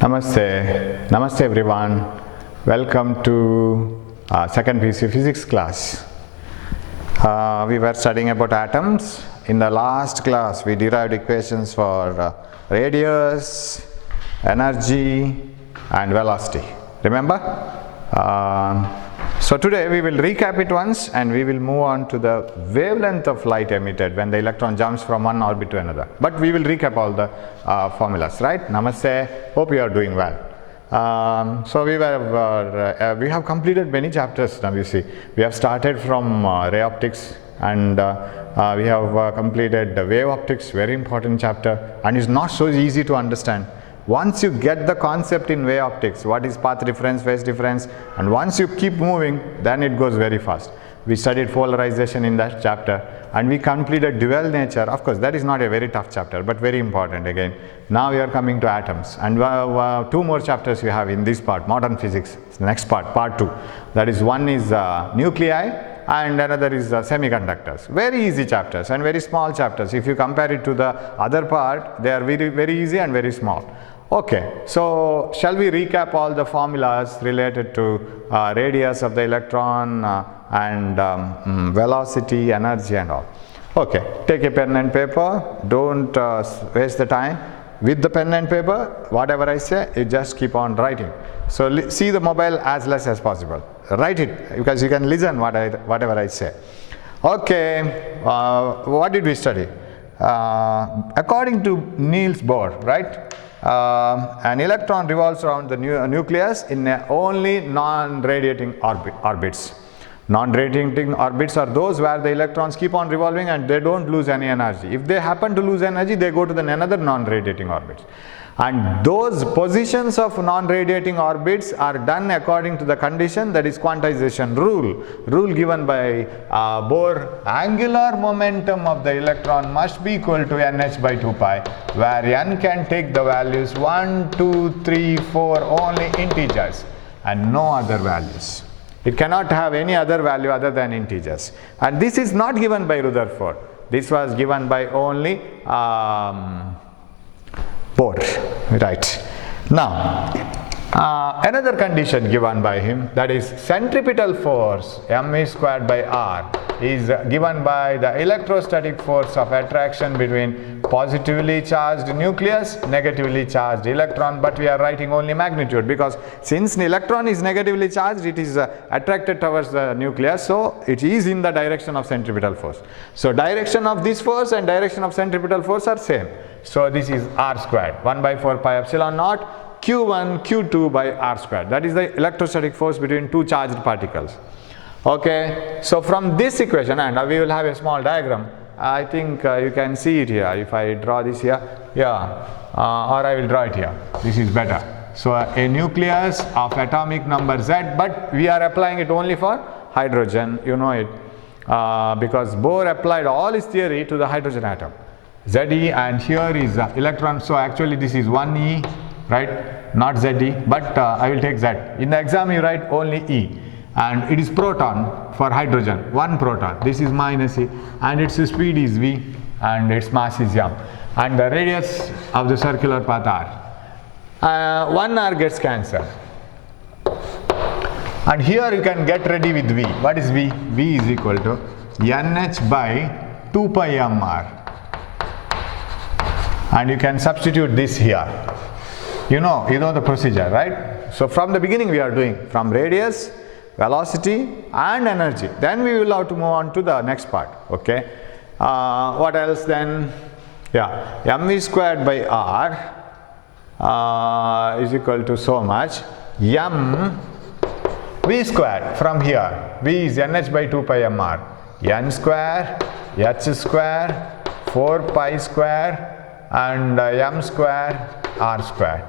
Namaste. Namaste everyone. Welcome to second PC physics class. We were studying about atoms. In the last class we derived equations for radius, energy and velocity. Remember? So today we will recap it once and we will move on to the wavelength of light emitted when the electron jumps from one orbit to another. But we will recap all the formulas, right? Namaste. Hope you are doing well. So we have completed many chapters now. You see, we have started from ray optics and we have completed the wave optics, very important chapter, and it's not so easy to understand. Once you get the concept in wave optics, what is path difference, phase difference, and once you keep moving, then it goes very fast. We studied polarization in that chapter and we completed dual nature. Of course, that is not a very tough chapter, but very important again. Now we are coming to atoms, and two more chapters we have in this part, modern physics, next part 2. That is, one is nuclei and another is semiconductors. Very easy chapters and very small chapters. If you compare it to the other part, they are very, very easy and very small. Okay, so shall we recap all the formulas related to radius of the electron and velocity, energy and all. Okay, take a pen and paper, don't waste the time. With the pen and paper, whatever I say, you just keep on writing. So see the mobile as less as possible. Write it because you can listen whatever I say. Okay, what did we study? According to Niels Bohr, right? An electron revolves around the nucleus in only non-radiating orbits. Non-radiating orbits are those where the electrons keep on revolving and they don't lose any energy. If they happen to lose energy, they go to another non-radiating orbit. And those positions of non-radiating orbits are done according to the condition, that is quantization rule given by Bohr. Angular momentum of the electron must be equal to nh by 2 pi, where n can take the values 1, 2, 3, 4, only integers and no other values. It cannot have any other value other than integers. And this is not given by Rutherford. This was given by only Bohr, right? Now, another condition given by him, that is centripetal force mv squared by r is given by the electrostatic force of attraction between positively charged nucleus, negatively charged electron, but we are writing only magnitude because since the electron is negatively charged, it is attracted towards the nucleus, so it is in the direction of centripetal force. So direction of this force and direction of centripetal force are same. So this is r squared, 1 by 4 pi epsilon naught q1 q2 by r squared. That is the electrostatic force between two charged particles. Okay, so from this equation, and we will have a small diagram. I think you can see it here. If I draw this here, yeah, or I will draw it here. This is better. So a nucleus of atomic number Z, but we are applying it only for hydrogen. You know it because Bohr applied all his theory to the hydrogen atom. Ze, and here is electron. So actually this is 1e, right? Not Ze, but I will take Z. In the exam you write only E, and it is proton for hydrogen, one proton. This is minus E, and its speed is V, and its mass is m, and the radius of the circular path r. 1 r gets cancelled, and here you can get ready with V. What is V? V is equal to nh by 2 pi mr. And you can substitute this here. You know the procedure, right? So from the beginning we are doing from radius, velocity and energy. Then we will have to move on to the next part. Okay. What else then? Yeah, mv squared by r is equal to so much m v squared. From here, v is nh by 2 pi mr, n square, h square, 4 pi square and m square r square.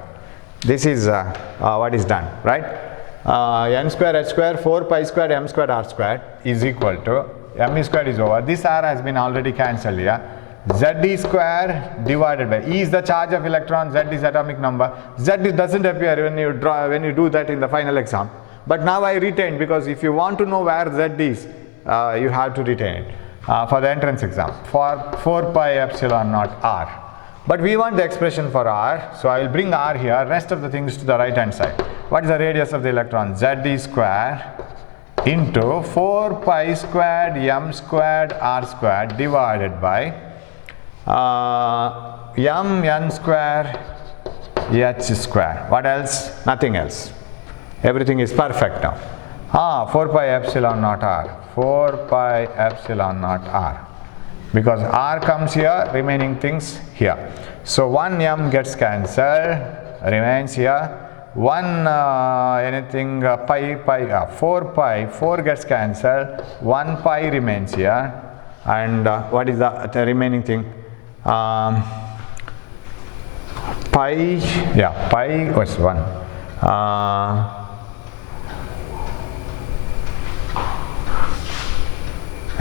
This is what is done, right? N square, h square, 4 pi square, m square, r square is equal to m square is over. This r has been already cancelled here. Z square divided by E is the charge of electron, Z is atomic number. Z doesn't appear when you do that in the final exam. But now I retained, because if you want to know where Z is, you have to retain it for the entrance exam for 4 pi epsilon naught r. But we want the expression for r, so I will bring r here, rest of the things to the right hand side. What is the radius of the electron? Z square into 4 pi squared m squared r squared divided by m n square h square. What else? Nothing else. Everything is perfect now. 4 pi epsilon naught r. 4 pi epsilon naught r. Because r comes here, remaining things here. So 1 m gets cancelled, remains here. 1 4 pi, 4 gets cancelled, 1 pi remains here. And what is the remaining thing? Pi was 1.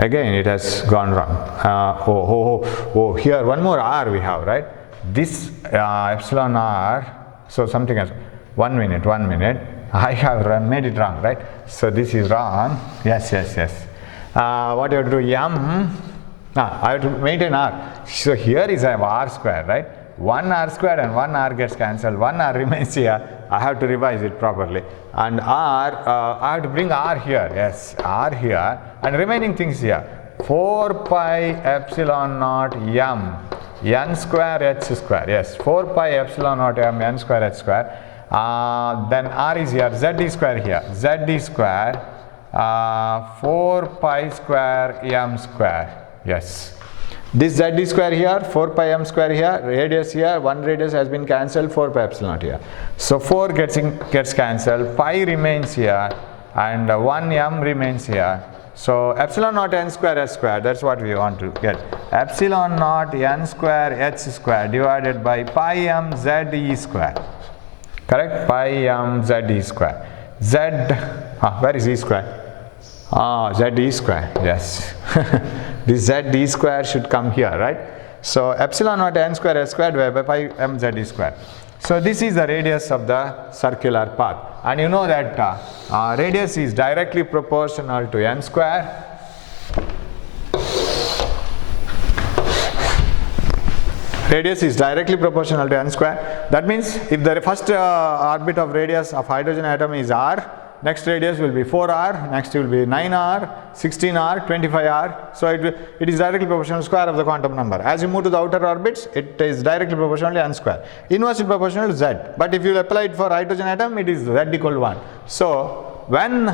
Again it has gone wrong. Here one more r we have, right? This epsilon r, so something else. 1 minute. I have made it wrong, right? So this is wrong. Yes. What you have to do? M. I have to maintain r. So here is I have r square, right? 1 r squared and 1 r gets cancelled. 1 r remains here. I have to revise it properly. And r, I have to bring r here. Yes, r here. And remaining things here. 4 pi epsilon naught m n square h square. Yes, 4 pi epsilon naught m n square h square. Then r is here. Z square here. Z square 4 pi square m square. Yes. This z square here, 4 pi m square here, radius here, one radius has been cancelled, 4 pi epsilon here. So 4 gets cancelled, pi remains here, and 1 m remains here. So epsilon naught n square h square, that's what we want to get. Epsilon naught n square h square divided by pi m z e square. Correct? Pi m z e square. Z, where is e square? Z e square, yes. This z e square should come here, right? So epsilon naught n square h square divided by pi m z e square. So this is the radius of the circular path, and you know that radius is directly proportional to n square. Radius is directly proportional to n square. That means if the first orbit of radius of hydrogen atom is r, next radius will be 4r, next will be 9r, 16r, 25r. So it is directly proportional to square of the quantum number. As you move to the outer orbits, it is directly proportional to n square. Inversely proportional to z. But if you apply it for hydrogen atom, it is z equal to 1. So when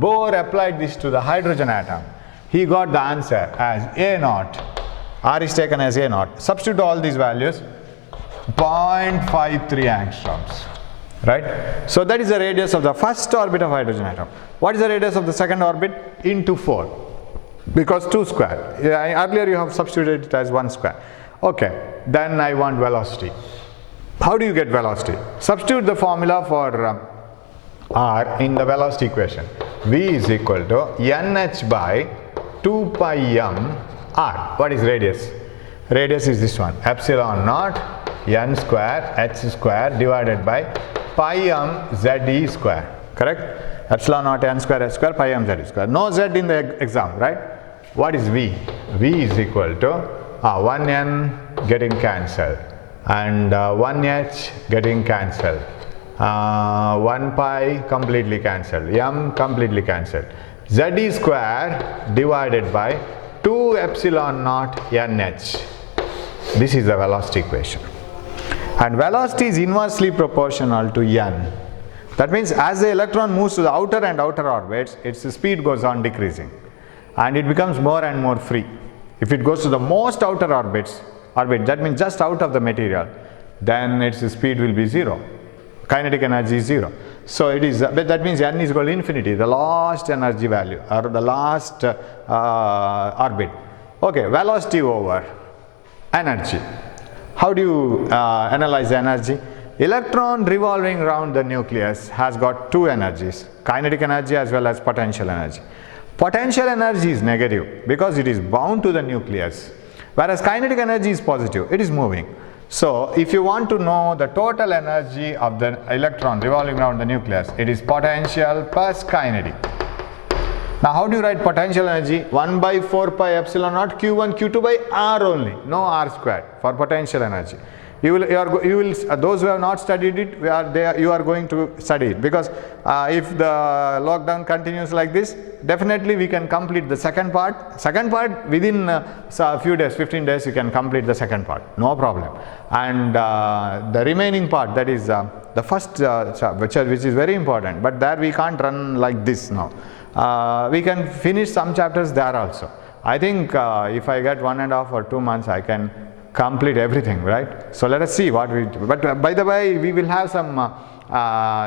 Bohr applied this to the hydrogen atom, he got the answer as A naught. R is taken as A naught. Substitute all these values, 0.53 angstroms. Right? So that is the radius of the first orbit of hydrogen atom. What is the radius of the second orbit? Into 4. Because 2 square. Earlier you have substituted it as 1 square. Okay. Then I want velocity. How do you get velocity? Substitute the formula for r in the velocity equation. V is equal to nh by 2 pi m r. What is radius? Radius is this one. Epsilon naught n square h square divided by pi m z e square. Correct? Epsilon naught n square h square pi m z e square. No z in the exam, right? What is V? V is equal to 1n getting cancelled and 1h getting cancelled. 1 pi completely cancelled. M completely cancelled. Z e square divided by 2 epsilon naught nh. This is the velocity equation. And velocity is inversely proportional to n. That means as the electron moves to the outer and outer orbits, its speed goes on decreasing and it becomes more and more free. If it goes to the most outer orbit, that means just out of the material, then its speed will be 0. Kinetic energy is 0. So it is, that means n is equal to infinity, the last energy value or the last orbit. Okay, velocity over energy. How do you analyze the energy? Electron revolving around the nucleus has got two energies, kinetic energy as well as potential energy. Potential energy is negative because it is bound to the nucleus, whereas kinetic energy is positive, it is moving. So if you want to know the total energy of the electron revolving around the nucleus, it is potential plus kinetic. Now how do you write potential energy? 1 by 4 pi epsilon naught q1 q2 by r only, no r squared for potential energy. You will those who have not studied it, you are going to study it, because if the lockdown continues like this, definitely we can complete the second part. Within a few days, 15 days, you can complete the second part, no problem. And the remaining part, that is the first which is very important, but there we can't run like this now. We can finish some chapters there also. I think if I get 1.5 or 2 months, I can complete everything, right? So let us see what we do. But by the way, we will have some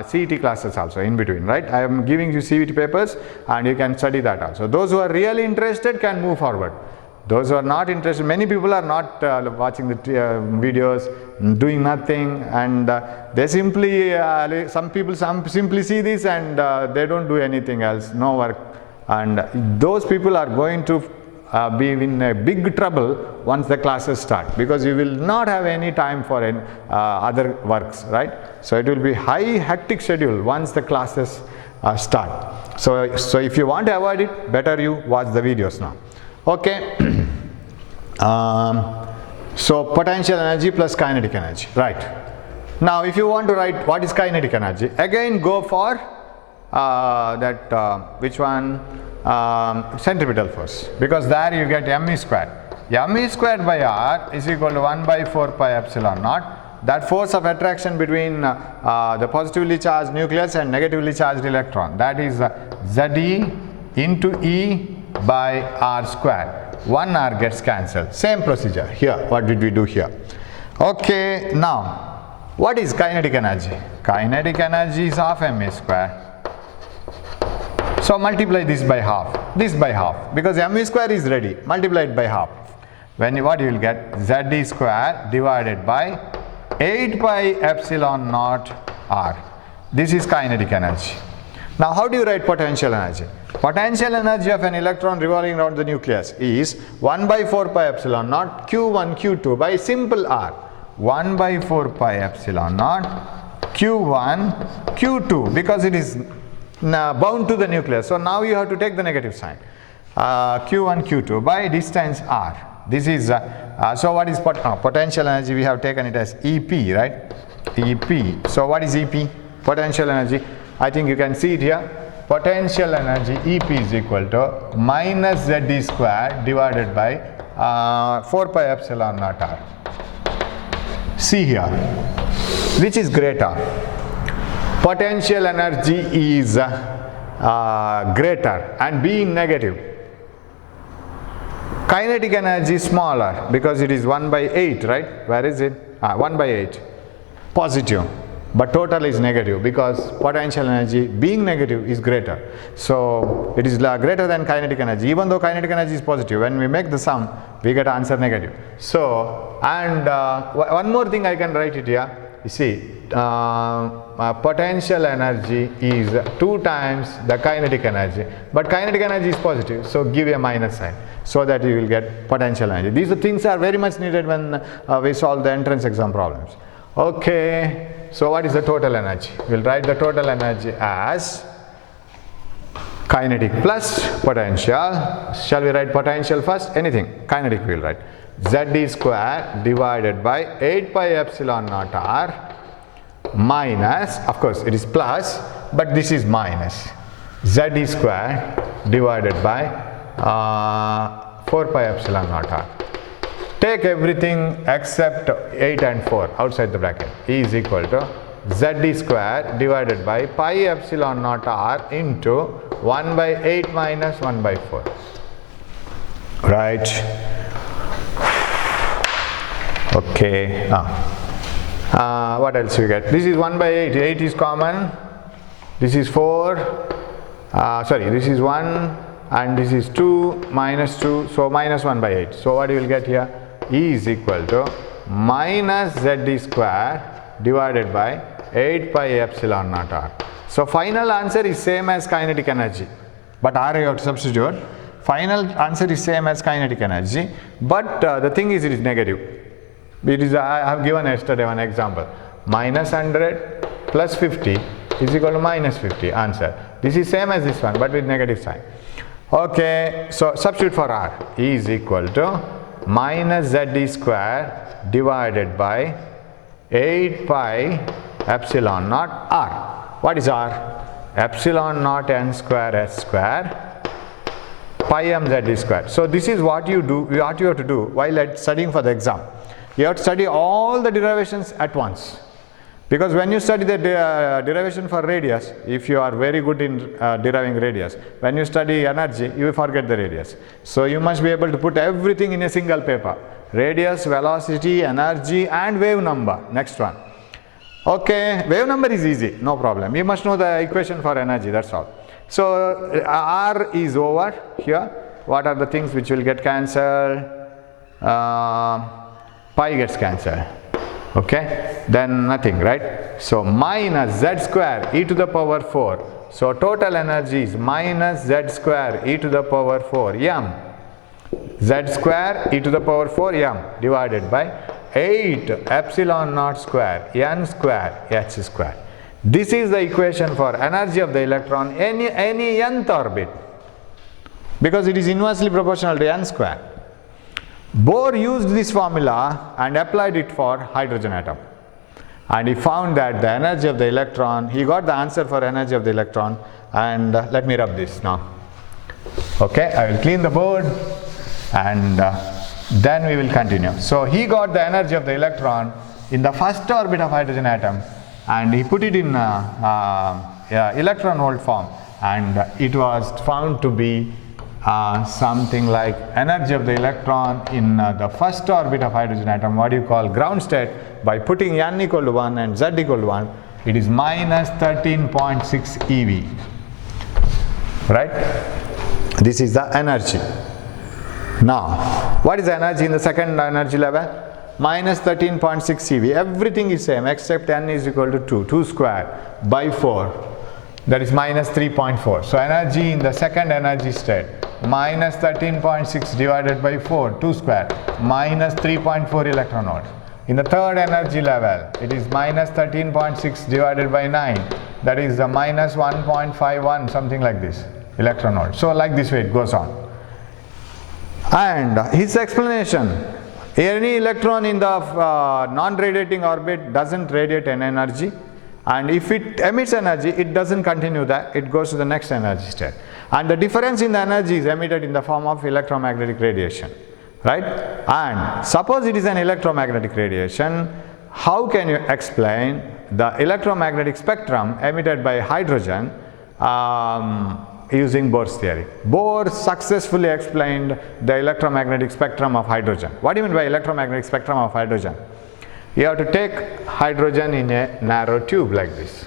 CET classes also in between, right? I am giving you CET papers and you can study that also. Those who are really interested can move forward. Those who are not interested, many people are not watching the videos, doing nothing, and they simply, some people simply see this and they don't do anything else, no work. And those people are going to be in a big trouble once the classes start, because you will not have any time for other works, right? So it will be high hectic schedule once the classes start. So if you want to avoid it, better you watch the videos now. Okay. So potential energy plus kinetic energy, right? Now if you want to write what is kinetic energy, again go for which one? Centripetal force, because there you get m squared. M squared by r is equal to 1 by 4 pi epsilon naught. That force of attraction between the positively charged nucleus and negatively charged electron, that is Ze into E by r squared. 1 r gets cancelled. Same procedure here. What did we do here? Okay, now what is kinetic energy? Kinetic energy is half m squared. So multiply this by half, because m square is ready, multiply it by half. What you will get? Z square divided by 8 pi epsilon naught r. This is kinetic energy. Now how do you write potential energy? Potential energy of an electron revolving around the nucleus is 1 by 4 pi epsilon naught q1 q2 by simple r. 1 by 4 pi epsilon naught q1 q2, because it is bound to the nucleus, so now you have to take the negative sign. Q1 q2 by distance r. This is so what is potential energy? We have taken it as EP, right? EP. So what is EP? Potential energy, I think you can see it here. Potential energy EP is equal to minus Z square divided by 4 pi epsilon naught r. See here, which is greater? Potential energy is greater and being negative. Kinetic energy is smaller because it is 1 by 8, right? Where is it? 1 by 8. Positive. But total is negative because potential energy being negative is greater. So it is greater than kinetic energy, even though kinetic energy is positive. When we make the sum, we get answer negative. So, and one more thing I can write it here. You see, potential energy is 2 times the kinetic energy, but kinetic energy is positive, so give a minus sign so that you will get potential energy. These things are very much needed when we solve the entrance exam problems. Okay, so what is the total energy? We will write the total energy as kinetic plus potential. Shall we write potential first? Anything, kinetic we will write. Z square divided by 8 pi epsilon naught r minus, of course it is plus, but this is minus, Z square divided by 4 pi epsilon naught r. Take everything except 8 and 4 outside the bracket. E is equal to Z square divided by pi epsilon naught r into 1 by 8 minus 1 by 4. Right. Okay, what else you get? This is 1 by 8, 8 is common, this is 4, this is 1 and this is 2, minus 2, so minus 1 by 8. So what you will get here? E is equal to minus Z square divided by 8 pi epsilon naught r. So final answer is same as kinetic energy, but r you have to substitute. Final answer is same as kinetic energy, but the thing is it is negative. It is, I have given yesterday one example, minus 100 plus 50 is equal to minus 50. Answer. This is same as this one but with negative sign. Okay, so substitute for r. E is equal to minus z square divided by 8 pi epsilon naught r. What is r? Epsilon naught n square s square pi m z square. So this is what you have to do while studying for the exam. You have to study all the derivations at once. Because when you study the derivation for radius, if you are very good in deriving radius, when you study energy, you will forget the radius. So you must be able to put everything in a single paper. Radius, velocity, energy and wave number. Next one. Okay, wave number is easy, no problem. You must know the equation for energy, that's all. So r is over here. What are the things which will get cancelled? Pi gets cancelled. Okay, then nothing, right? So minus z square e to the power 4. So total energy is minus z square e to the power 4 m. Z square e to the power 4 m divided by 8 epsilon naught square n square h square. This is the equation for energy of the electron any nth orbit, because it is inversely proportional to n square. Bohr used this formula and applied it for hydrogen atom, and he found that the energy of the electron, he got the answer for energy of the electron. And let me rub this now. Okay, I will clean the board and then we will continue. So he got the energy of the electron in the first orbit of hydrogen atom and he put it in electron volt form, and it was found to be something like energy of the electron in the first orbit of hydrogen atom, what you call ground state. By putting n equal to 1 and z equal to 1, it is minus 13.6 eV, right? This is the energy. Now what is the energy in the second energy level? Minus 13.6 eV. Everything is same except n is equal to 2 square by 4, that is minus 3.4. So energy in the second energy state, minus 13.6 divided by 4, 2 square, minus 3.4 electron volt. In the third energy level, it is minus 13.6 divided by 9, that is the minus 1.51, something like this, electron volt. So like this way it goes on. And his explanation, any electron in the non-radiating orbit doesn't radiate an energy, and if it emits energy, it doesn't continue that, it goes to the next energy state. And the difference in the energy is emitted in the form of electromagnetic radiation, right? And suppose it is an electromagnetic radiation, how can you explain the electromagnetic spectrum emitted by hydrogen using Bohr's theory? Bohr successfully explained the electromagnetic spectrum of hydrogen. What do you mean by electromagnetic spectrum of hydrogen? You have to take hydrogen in a narrow tube like this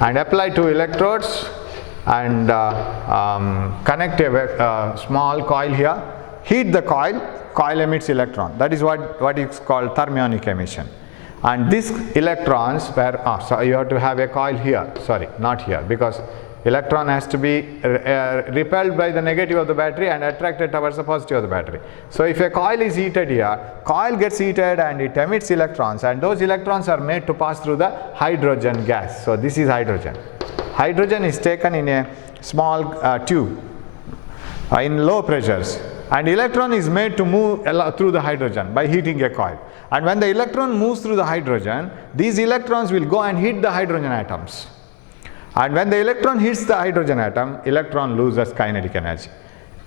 and apply 2 electrodes and connect a small coil here, heat the coil, coil emits electron. That is what is called thermionic emission. And these electrons were, so you have to have a coil here, sorry, not here, because electron has to be repelled by the negative of the battery and attracted towards the positive of the battery. So if a coil is heated here, coil gets heated and it emits electrons, and those electrons are made to pass through the hydrogen gas. So this is hydrogen. Hydrogen is taken in a small tube in low pressures, and electron is made to move through the hydrogen by heating a coil. And when the electron moves through the hydrogen, these electrons will go and hit the hydrogen atoms. And when the electron hits the hydrogen atom, electron loses kinetic energy.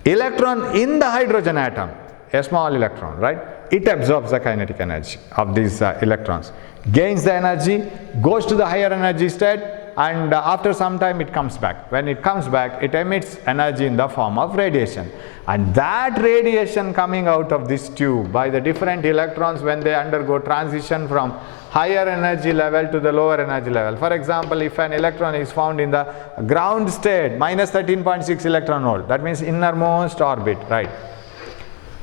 Electron in the hydrogen atom, a small electron, right? It absorbs the kinetic energy of these electrons, gains the energy, goes to the higher energy state, and after some time it comes back. When it comes back, it emits energy in the form of radiation. And that radiation coming out of this tube by the different electrons when they undergo transition from higher energy level to the lower energy level. For example, if an electron is found in the ground state, minus 13.6 electron volt, that means innermost orbit, right?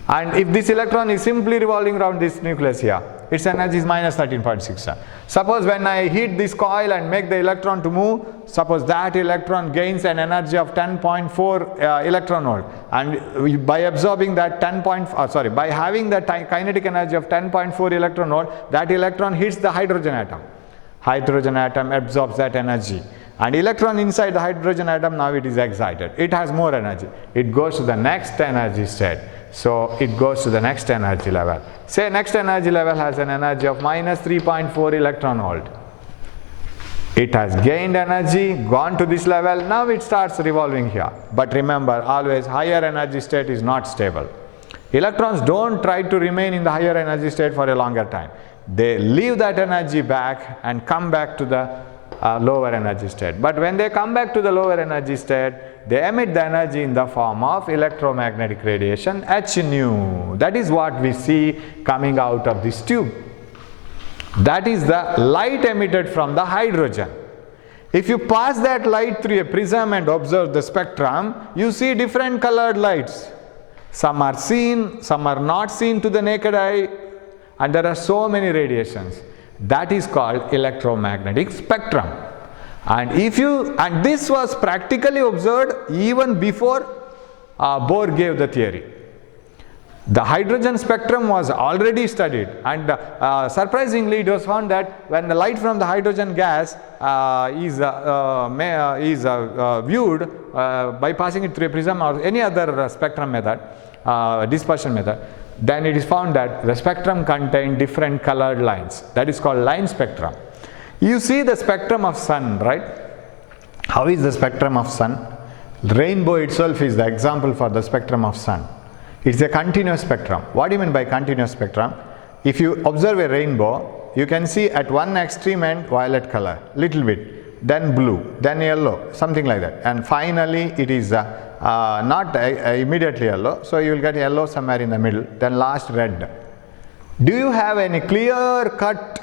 And if this electron is simply revolving around this nucleus here, its energy is minus 13.6. Suppose when I heat this coil and make the electron to move, suppose that electron gains an energy of 10.4 electron volt, and by absorbing that by having the kinetic energy of 10.4 electron volt, that electron hits the hydrogen atom. Hydrogen atom absorbs that energy. And electron inside the hydrogen atom, now it is excited. It has more energy. It goes to the next energy state. So it goes to the next energy level. Say next energy level has an energy of minus 3.4 electron volt. It has gained energy, gone to this level, now it starts revolving here. But remember, always higher energy state is not stable. Electrons don't try to remain in the higher energy state for a longer time. They leave that energy back and come back to the lower energy state. But when they come back to the lower energy state, they emit the energy in the form of electromagnetic radiation, H nu. That is what we see coming out of this tube. That is the light emitted from the hydrogen. If you pass that light through a prism and observe the spectrum, you see different colored lights. Some are seen, some are not seen to the naked eye, and there are so many radiations. That is called electromagnetic spectrum. And this was practically observed even before Bohr gave the theory. The hydrogen spectrum was already studied, and surprisingly it was found that when the light from the hydrogen gas is viewed by passing it through a prism or any other spectrum method, dispersion method, then it is found that the spectrum contained different colored lines. That is called line spectrum. You see the spectrum of sun, right? How is the spectrum of sun? Rainbow itself is the example for the spectrum of sun. It's a continuous spectrum. What do you mean by continuous spectrum? If you observe a rainbow, you can see at one extreme end violet color, little bit, then blue, then yellow, something like that. And finally it is not immediately yellow, so you will get yellow somewhere in the middle, then last red. Do you have any clear cut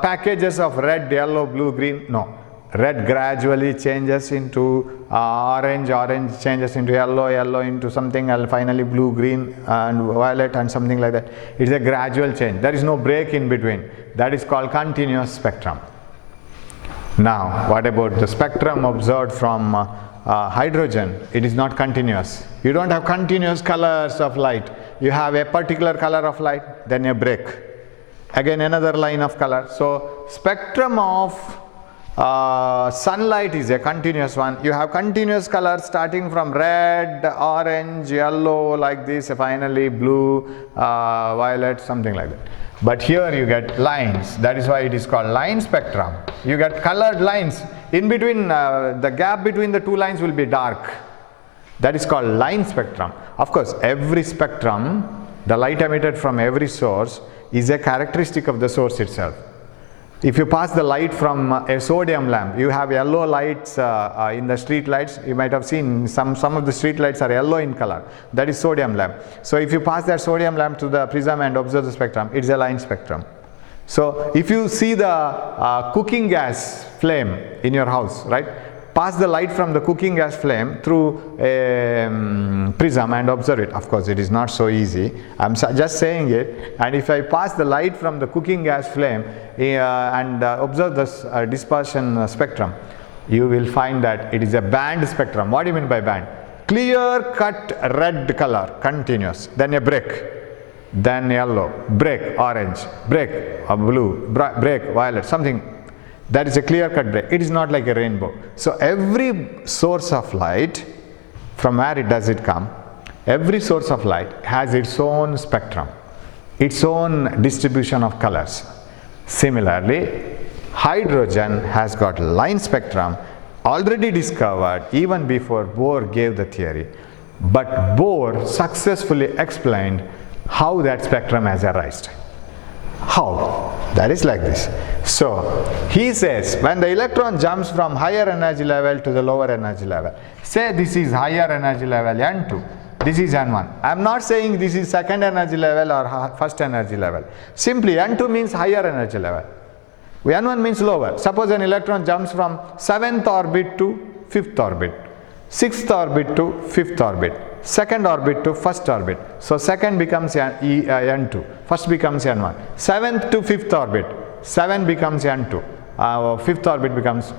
packages of red, yellow, blue, green? No. Red gradually changes into orange, orange changes into yellow, yellow into something else, finally blue, green and violet and something like that. It is a gradual change. There is no break in between. That is called continuous spectrum. Now, what about the spectrum observed from hydrogen? It is not continuous. You don't have continuous colors of light. You have a particular color of light, then a break. Again another line of color. So, spectrum of sunlight is a continuous one. You have continuous colors starting from red, orange, yellow like this, finally blue, violet, something like that. But here you get lines. That is why it is called line spectrum. You get colored lines. In between, the gap between the two lines will be dark. That is called line spectrum. Of course, every spectrum, the light emitted from every source is a characteristic of the source itself. If you pass the light from a sodium lamp, you have yellow lights in the street lights. You might have seen some of the street lights are yellow in color. That is sodium lamp. So if you pass that sodium lamp to the prism and observe the spectrum, it's a line spectrum. So if you see the cooking gas flame in your house, right? Pass the light from the cooking gas flame through a prism and observe it. Of course, it is not so easy. I'm just saying it. And if I pass the light from the cooking gas flame and observe this dispersion spectrum, you will find that it is a band spectrum. What do you mean by band? Clear cut red color, continuous, then a break, then yellow, break, orange, break, blue, break, violet, something. That is a clear cut break. It is not like a rainbow. So every source of light, from where does it come? Every source of light has its own spectrum, its own distribution of colors. Similarly, hydrogen has got line spectrum, already discovered even before Bohr gave the theory. But Bohr successfully explained how that spectrum has arisen. How? That is like this. So, he says when the electron jumps from higher energy level to the lower energy level, say this is higher energy level N2, this is N1. I am not saying this is second energy level or first energy level. Simply N2 means higher energy level. N1 means lower. Suppose an electron jumps from 7th orbit to 5th orbit, 6th orbit to 5th orbit, second orbit to first orbit. So second becomes N2, first becomes N1. 7th to 5th orbit, 7 becomes N2, 5th orbit becomes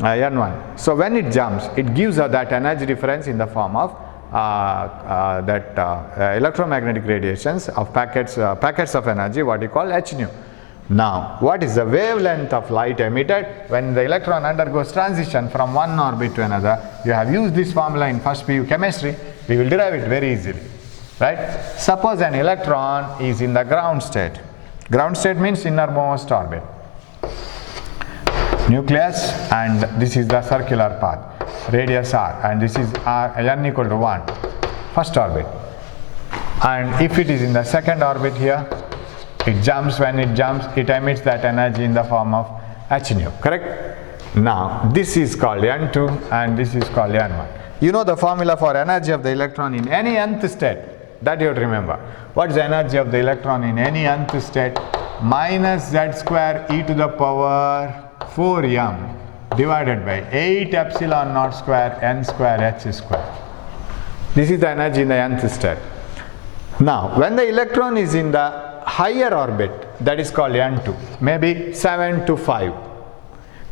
N1. So when it jumps, it gives that energy difference in the form of electromagnetic radiations of packets of energy, what you call H nu. Now, what is the wavelength of light emitted when the electron undergoes transition from one orbit to another? You have used this formula in first PU chemistry. We will derive it very easily, right? Suppose an electron is in the ground state. Ground state means innermost orbit. Nucleus, and this is the circular path, radius r, and this is n equal to 1, first orbit. And if it is in the second orbit here, it jumps. When it jumps, it emits that energy in the form of h nu, correct? Now, this is called n2 and this is called n1. You know the formula for energy of the electron in any nth state, that you have to remember. What is the energy of the electron in any nth state? Minus z square e to the power 4m divided by 8 epsilon naught square n square h square. This is the energy in the nth state. Now, when the electron is in the higher orbit, that is called n2, maybe 7 to 5,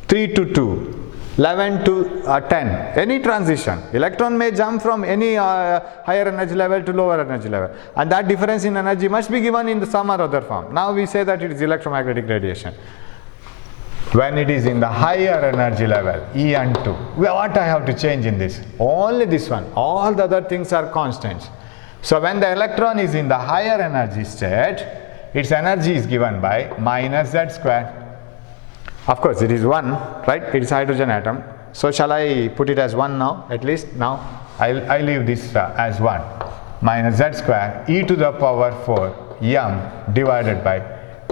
3 to 2, 11 to 10, any transition. Electron may jump from any higher energy level to lower energy level, and that difference in energy must be given in some or other form. Now we say that it is electromagnetic radiation. When it is in the higher energy level, En2, what I have to change in this? Only this one. All the other things are constants. So when the electron is in the higher energy state, its energy is given by minus z square. Of course, it is 1, right? It is hydrogen atom. So shall I put it as 1 now? At least now I leave this as 1. Minus z square e to the power 4 m divided by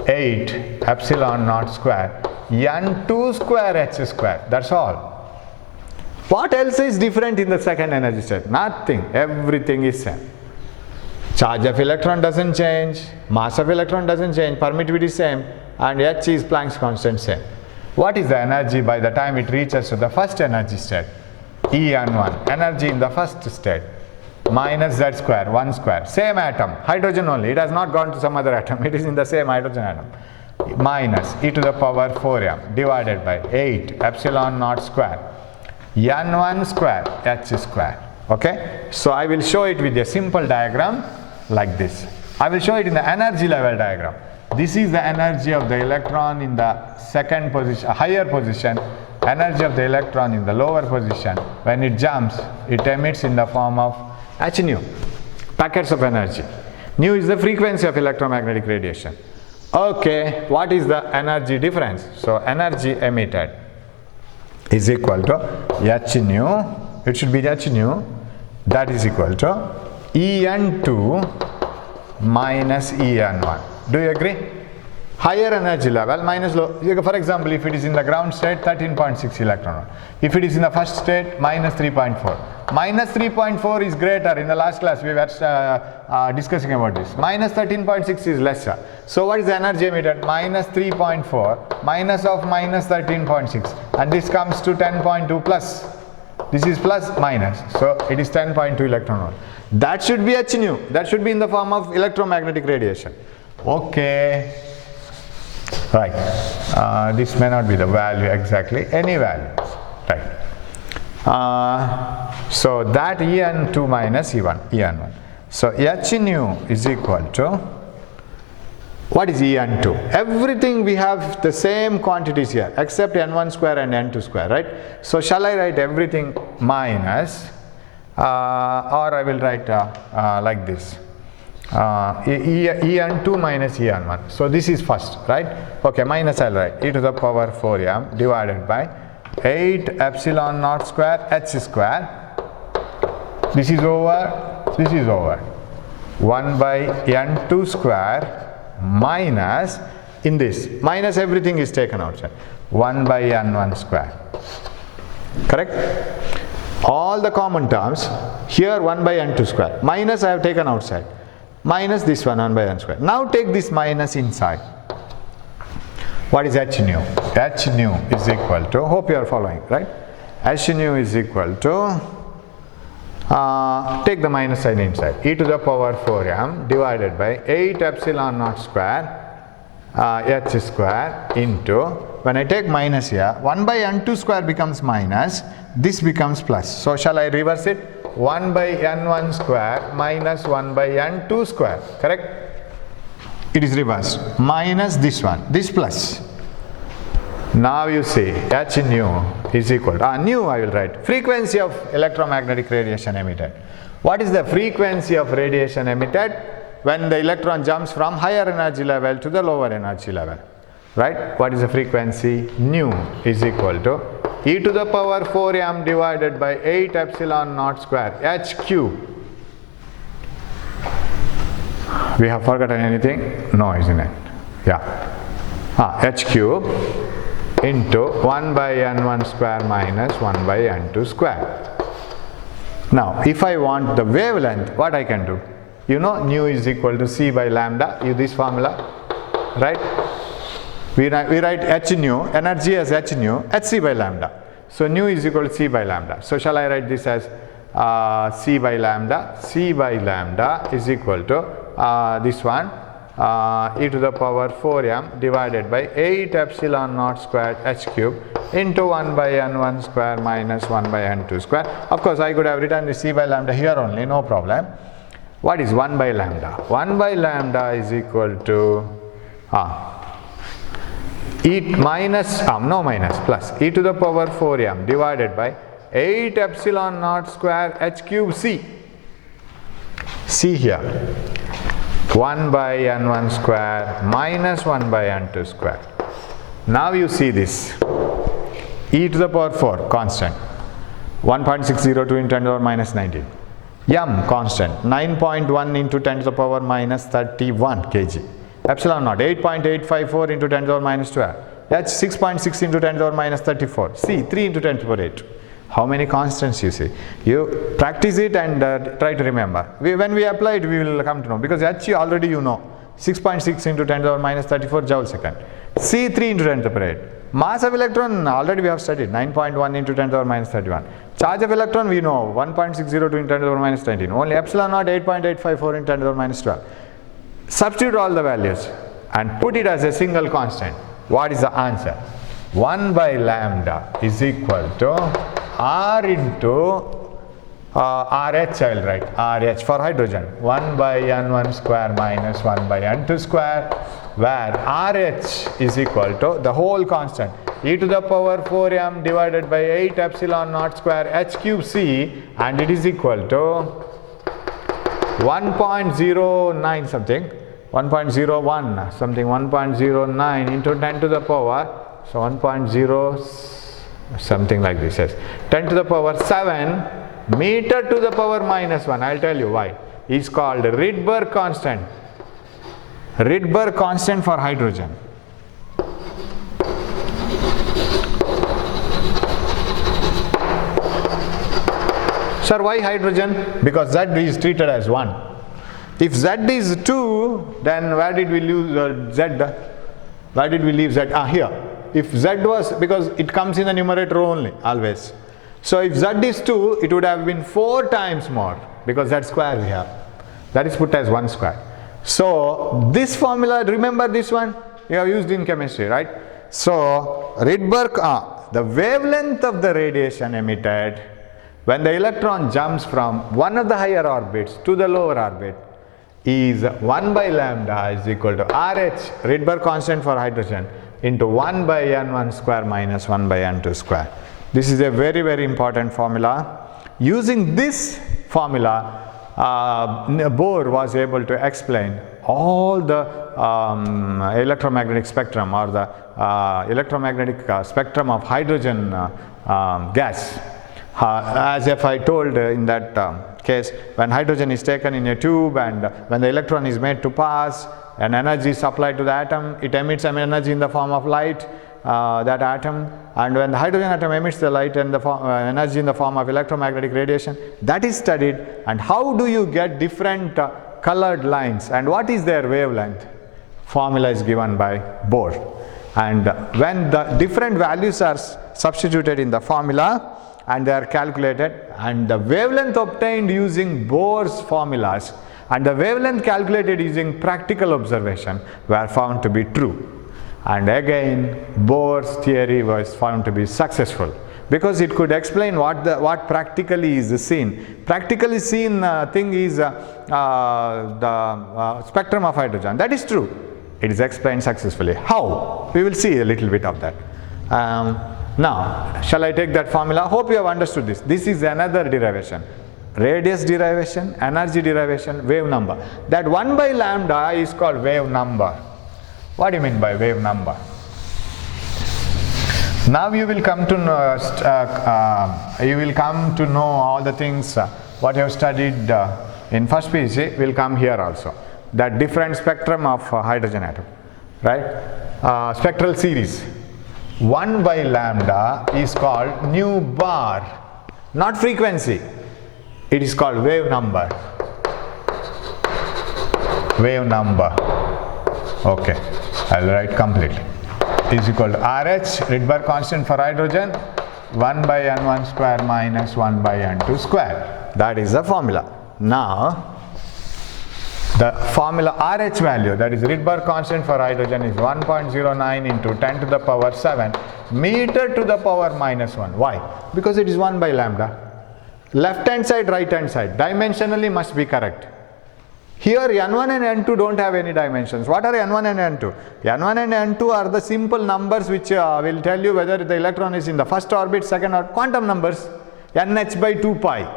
8 epsilon naught square n2 square h square. That's all. What else is different in the second energy state? Nothing. Everything is same. Charge of electron doesn't change, mass of electron doesn't change, permittivity is same, and h is Planck's constant same. What is the energy by the time it reaches to the first energy state? En1, energy in the first state, minus z square, 1 square, same atom, hydrogen only, it has not gone to some other atom, it is in the same hydrogen atom, minus e to the power 4m divided by 8 epsilon naught square, n1 square, h square. Okay, so I will show it with a simple diagram like this. I will show it in the energy level diagram. This is the energy of the electron in the second position, higher position, energy of the electron in the lower position. When it jumps, it emits in the form of h nu, packets of energy. Nu is the frequency of electromagnetic radiation. Okay, what is the energy difference? So energy emitted is equal to h nu, it should be h nu, that is equal to En2 minus En1. Do you agree? Higher energy level minus low. For example, if it is in the ground state, 13.6 electron volt. If it is in the first state, minus 3.4. Minus 3.4 is greater. In the last class, we were discussing about this. Minus 13.6 is lesser. So what is the energy emitted? Minus 3.4 minus of minus 13.6. And this comes to 10.2 plus. This is plus minus. So it is 10.2 electron volt. That should be h nu. That should be in the form of electromagnetic radiation. Okay. Right. This may not be the value exactly. Any value. Right. So that En2 minus En1. So h nu is equal to, what is En2? Everything we have the same quantities here except n1 square and n2 square, right? So shall I write everything minus or I will write like this, En2 minus En1. So this is first, right? Okay, minus I'll write e to the power 4m divided by 8 epsilon naught square h square. This is over, this is over. 1 by n2 square minus, in this, minus everything is taken outside, 1 by n1 square. Correct? All the common terms, here 1 by n2 square. Minus I have taken outside. Minus this one, 1 by n square. Now take this minus inside. What is h nu? H nu is equal to, hope you are following, right? H nu is equal to, take the minus sign inside, e to the power 4m divided by 8 epsilon naught square h square into, when I take minus here, 1 by n2 square becomes minus, this becomes plus. So shall I reverse it? 1 by n1 square minus 1 by n2 square, correct? it is reversed, minus this one, this plus. Now you see h nu is equal to, nu I will write, frequency of electromagnetic radiation emitted. What is the frequency of radiation emitted when the electron jumps from higher energy level to the lower energy level? Right? What is the frequency? Nu is equal to e to the power 4 m divided by 8 epsilon naught square h cube. We have forgotten anything? No, isn't it? Yeah. H cube into 1 by n1 square minus 1 by n2 square. Now, if I want the wavelength, what I can do? You know, nu is equal to c by lambda, this formula, right? We write h nu, energy as h nu, hc by lambda. So, nu is equal to c by lambda. So, shall I write this as c by lambda? C by lambda is equal to this one, e to the power 4m divided by 8 epsilon naught square h cube into 1 by n1 square minus 1 by n2 square. Of course, I could have written the c by lambda here only, no problem. What is 1 by lambda? 1 by lambda is equal to plus e to the power 4m divided by 8 epsilon naught square h cube c. C here. 1 by n1 square minus 1 by n2 square. Now you see this. E to the power 4 constant. 1.602 into 10 to the power minus 19. M constant. 9.1 into 10 to the power minus 31 kg. Epsilon naught 8.854 into 10 to the power minus 12. H 6.6 into 10 to the power minus 34. C 3 into 10 to the power 8. How many constants you see? You practice it and try to remember. When we apply it, we will come to know, because H already you know. 6.6 into 10 to the power minus 34 joule second. C 3 into 10 to the power 8. Mass of electron already we have studied, 9.1 into 10 to the power minus 31. Charge of electron we know, 1.602 into 10 to the power minus 19. Only epsilon naught 8.854 into 10 to the power minus 12. Substitute all the values and put it as a single constant. What is the answer? 1 by lambda is equal to R into RH, I will write RH for hydrogen, 1 by n1 square minus 1 by n2 square, where RH is equal to the whole constant, e to the power 4m divided by 8 epsilon naught square h cube c, and it is equal to 1.09 something, 1.01 something, 1.09 into 10 to the power, so 1.0 something like this, yes, 10 to the power 7 meter to the power minus 1. I will tell you why. Is called Rydberg constant. Rydberg constant for hydrogen. Sir, why hydrogen? Because Z is treated as 1. If Z is 2, then where did we lose Z? Where did we leave Z? Here. If Z was, because it comes in the numerator only, always. So if Z is 2, it would have been 4 times more, because Z square we have. That is put as 1 square. So this formula, remember this one? You have used in chemistry, right? So Rydberg, the wavelength of the radiation emitted when the electron jumps from one of the higher orbits to the lower orbit is 1 by lambda is equal to RH, Rydberg constant for hydrogen, into 1 by n1 square minus 1 by n2 square. This is a very, very important formula. Using this formula, Bohr was able to explain all the electromagnetic spectrum, or the electromagnetic spectrum of hydrogen gas. As if I told in that case, when hydrogen is taken in a tube and when the electron is made to pass, an energy is supplied to the atom, it emits some energy in the form of light, that atom, and when the hydrogen atom emits the light and the energy in the form of electromagnetic radiation, that is studied. And how do you get different colored lines and what is their wavelength? Formula is given by Bohr. And when the different values are substituted in the formula and they are calculated, and the wavelength obtained using Bohr's formulas and the wavelength calculated using practical observation were found to be true. And again, Bohr's theory was found to be successful. because it could explain what practically is seen. Practically seen thing is the spectrum of hydrogen. That is true. It is explained successfully. How? We will see a little bit of that. Now, shall I take that formula? Hope you have understood this. This is another derivation. Radius derivation, energy derivation, wave number. That 1 by lambda is called wave number. What do you mean by wave number? Now you will come to know, all the things what you have studied in first PhD will come here also. That different spectrum of hydrogen atom, right? Spectral series. 1 by lambda is called nu bar, not frequency. It is called wave number. Wave number. Okay, I'll write completely. Is equal to RH, Rydberg constant for hydrogen, 1 by N1 square minus 1 by N2 square. That is the formula. Now, the formula RH value, that is Rydberg constant for hydrogen, is 1.09 into 10 to the power 7 meter to the power minus 1. Why? Because it is 1 by lambda. Left hand side, right hand side, dimensionally must be correct. Here N1 and N2 don't have any dimensions. What are N1 and N2? N1 and N2 are the simple numbers which will tell you whether the electron is in the first orbit, second orbit, quantum numbers. NH by 2 pi.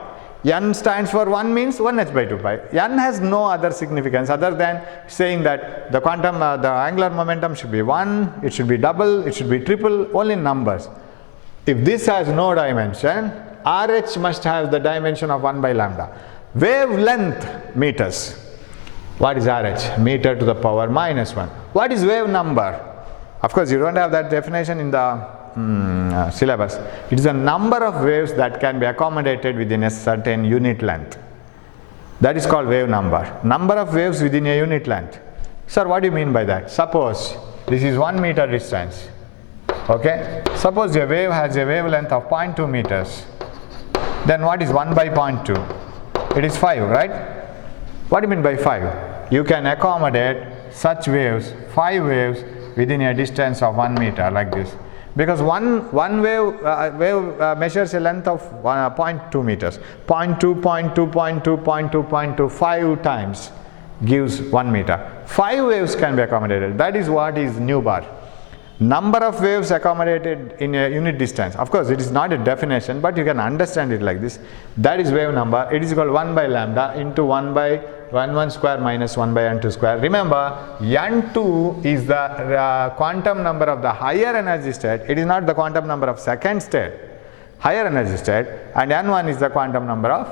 N stands for 1 means 1h by 2 pi. N has no other significance other than saying that the quantum, the angular momentum should be 1, it should be double, it should be triple, only numbers. If this has no dimension, RH must have the dimension of 1 by lambda. Wavelength meters. What is RH? Meter to the power minus 1. What is wave number? Of course, you don't have that definition in the syllabus. It is a number of waves that can be accommodated within a certain unit length. That is called wave number. Number of waves within a unit length. Sir, what do you mean by that? Suppose this is 1 meter distance. Okay? Suppose a wave has a wavelength of 0.2 meters. Then what is 1 by 0.2? It is 5, right? What do you mean by 5? You can accommodate such waves, 5 waves within a distance of 1 meter like this. Because one wave measures a length of 0.2 meters. 0.2, 0.2, 0.2, 0.2, 0.2, 5 times gives 1 meter. 5 waves can be accommodated. That is what is nu bar. Number of waves accommodated in a unit distance. Of course, it is not a definition, but you can understand it like this. That is wave number. It is equal to 1 by lambda into 1 by N1 square minus 1 by N2 square. Remember, N2 is the quantum number of the higher energy state. It is not the quantum number of second state, higher energy state, and N1 is the quantum number of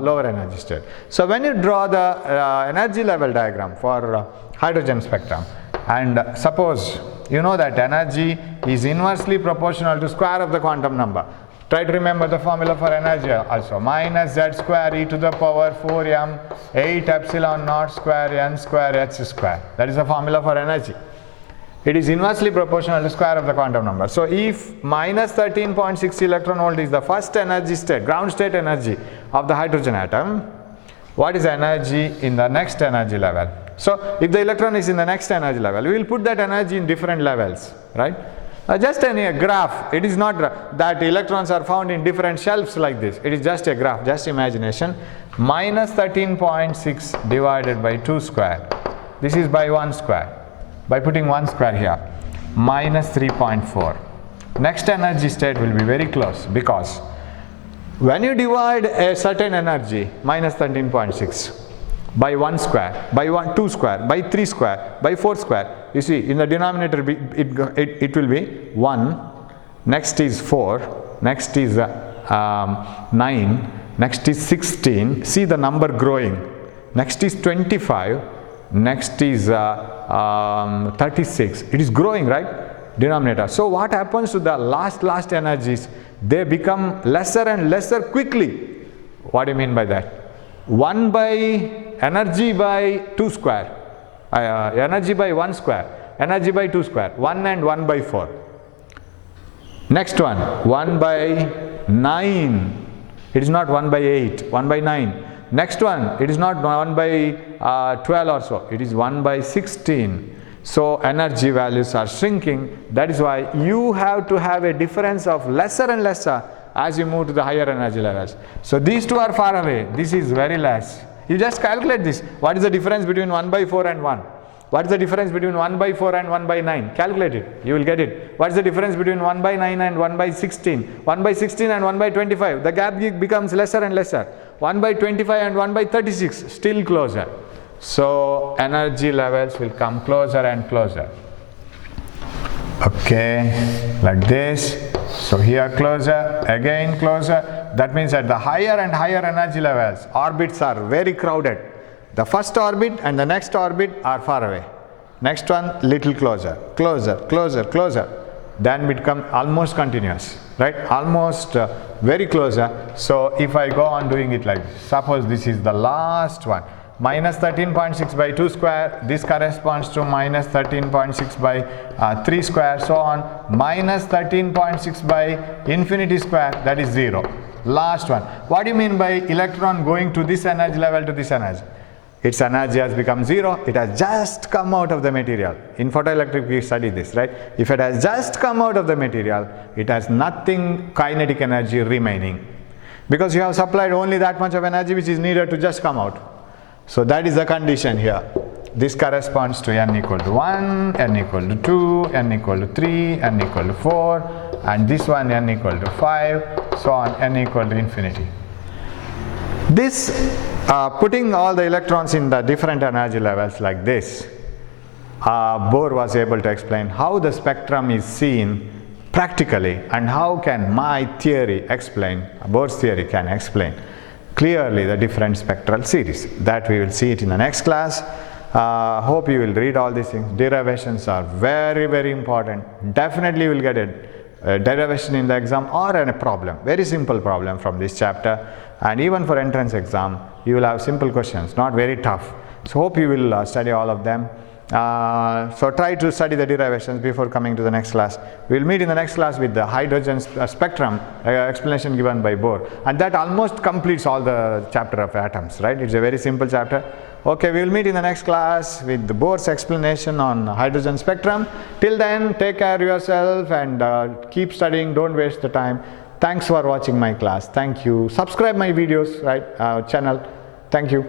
lower energy state. So when you draw the energy level diagram for hydrogen spectrum, and suppose you know that energy is inversely proportional to square of the quantum number. Try to remember the formula for energy also. Minus z square e to the power 4m 8 epsilon naught square n square h square. That is the formula for energy. It is inversely proportional to square of the quantum number. So if minus 13.6 electron volt is the first energy state, ground state energy of the hydrogen atom, what is energy in the next energy level? So if the electron is in the next energy level, we will put that energy in different levels, right? Just a graph. It is not that electrons are found in different shelves like this. It is just a graph, just imagination. Minus 13.6 divided by 2 square. This is by 1 square. By putting 1 square here. Minus 3.4. Next energy state will be very close, because when you divide a certain energy, minus 13.6, by 1 square, by 2 square, by 3 square, by 4 square, you see in the denominator it will be 1, next is 4, next is 9, next is 16, see the number growing, next is 25, next is 36, it is growing, right, denominator. So what happens to the last energies? They become lesser and lesser quickly. What do you mean by that? 1 by energy by 2 square, energy by 1 square, energy by 2 square, 1 and 1 by 4. Next one, 1 by 9, it is not 1 by 8, 1 by 9. Next one, it is not 1 by 12 or so, it is 1 by 16. So energy values are shrinking. That is why you have to have a difference of lesser and lesser as you move to the higher energy levels. So these two are far away. This is very less. You just calculate this. What is the difference between 1 by 4 and 1? What is the difference between 1 by 4 and 1 by 9? Calculate it. You will get it. What is the difference between 1 by 9 and 1 by 16? 1 by 16 and 1 by 25. The gap becomes lesser and lesser. 1 by 25 and 1 by 36. Still closer. So energy levels will come closer and closer. Okay, like this. So here closer, again closer. That means at the higher and higher energy levels, orbits are very crowded. The first orbit and the next orbit are far away. Next one little closer, closer, closer, closer. Then become almost continuous, right? Almost very closer. So if I go on doing it like this, suppose this is the last one. Minus 13.6 by 2 square, this corresponds to minus 13.6 by 3 square, so on. Minus 13.6 by infinity square, that is 0. Last one. What do you mean by electron going to this energy level to this energy? Its energy has become 0. It has just come out of the material. In photoelectric we study this, right? If it has just come out of the material, it has nothing kinetic energy remaining, because you have supplied only that much of energy which is needed to just come out. So that is the condition here. This corresponds to n equal to 1, n equal to 2, n equal to 3, n equal to 4, and this one n equal to 5, so on, n equal to infinity. This, putting all the electrons in the different energy levels like this, Bohr was able to explain how the spectrum is seen practically, and how can my theory explain, Bohr's theory can explain clearly the different spectral series. That we will see it in the next class. Hope you will read all these things. Derivations are very, very important. Definitely you will get a derivation in the exam or a problem, very simple problem from this chapter. And even for entrance exam, you will have simple questions, not very tough. So hope you will study all of them. So try to study the derivations before coming to the next class. We will meet in the next class with the hydrogen spectrum explanation given by Bohr, and that almost completes all the chapter of atoms, right? It's a very simple chapter. Okay, we will meet in the next class with the Bohr's explanation on hydrogen spectrum. Till then, take care of yourself and keep studying. Don't waste the time. Thanks for watching my class. Thank you. Subscribe my videos, right? Channel. Thank you.